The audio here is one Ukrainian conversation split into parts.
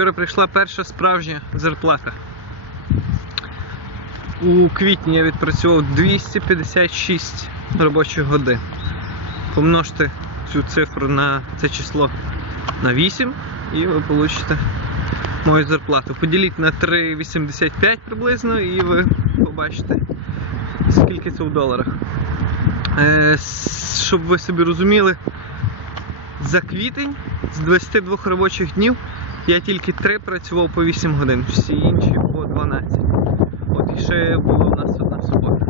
Вчора прийшла перша справжня зарплата. У квітні я відпрацював 256 робочих годин. Помножте цю цифру на це число на 8 і ви получите мою зарплату. Поділіть на 3,85 приблизно і ви побачите, скільки це в доларах. Е, щоб ви собі розуміли, за квітень з 22 робочих днів я тільки 3 працював по 8 годин, всі інші по 12. От і ще була у нас одна субота.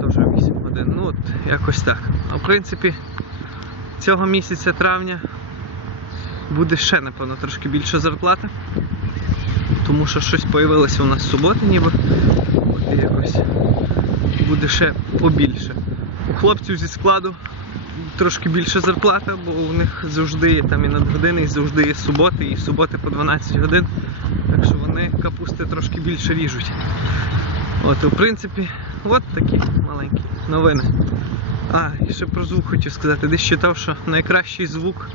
Теж 8 годин. Ну от якось так. А в принципі, цього місяця травня буде ще, напевно, трошки більша зарплата. Тому що щось появилося у нас в суботи, ніби. От і якось буде ще побільше. У хлопців зі складу трошки більша зарплата, бо у них завжди є там і надгодини, і завжди є суботи, і суботи по 12 годин. Так що вони капусти трошки більше ріжуть. От, в принципі, от такі маленькі новини. А, і ще про звук хотів сказати. Десь читав, що найкращий звук,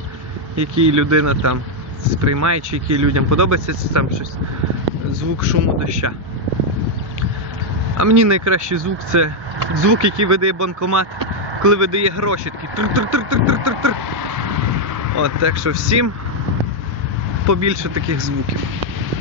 який людина там сприймає, чи який людям подобається, це там щось звук шуму доща. А мені найкращий звук це звук, який видає банкомат, коли видає гроші, такий тр-тр-тр-тр-тр-тр. От, так що всім побільше таких звуків.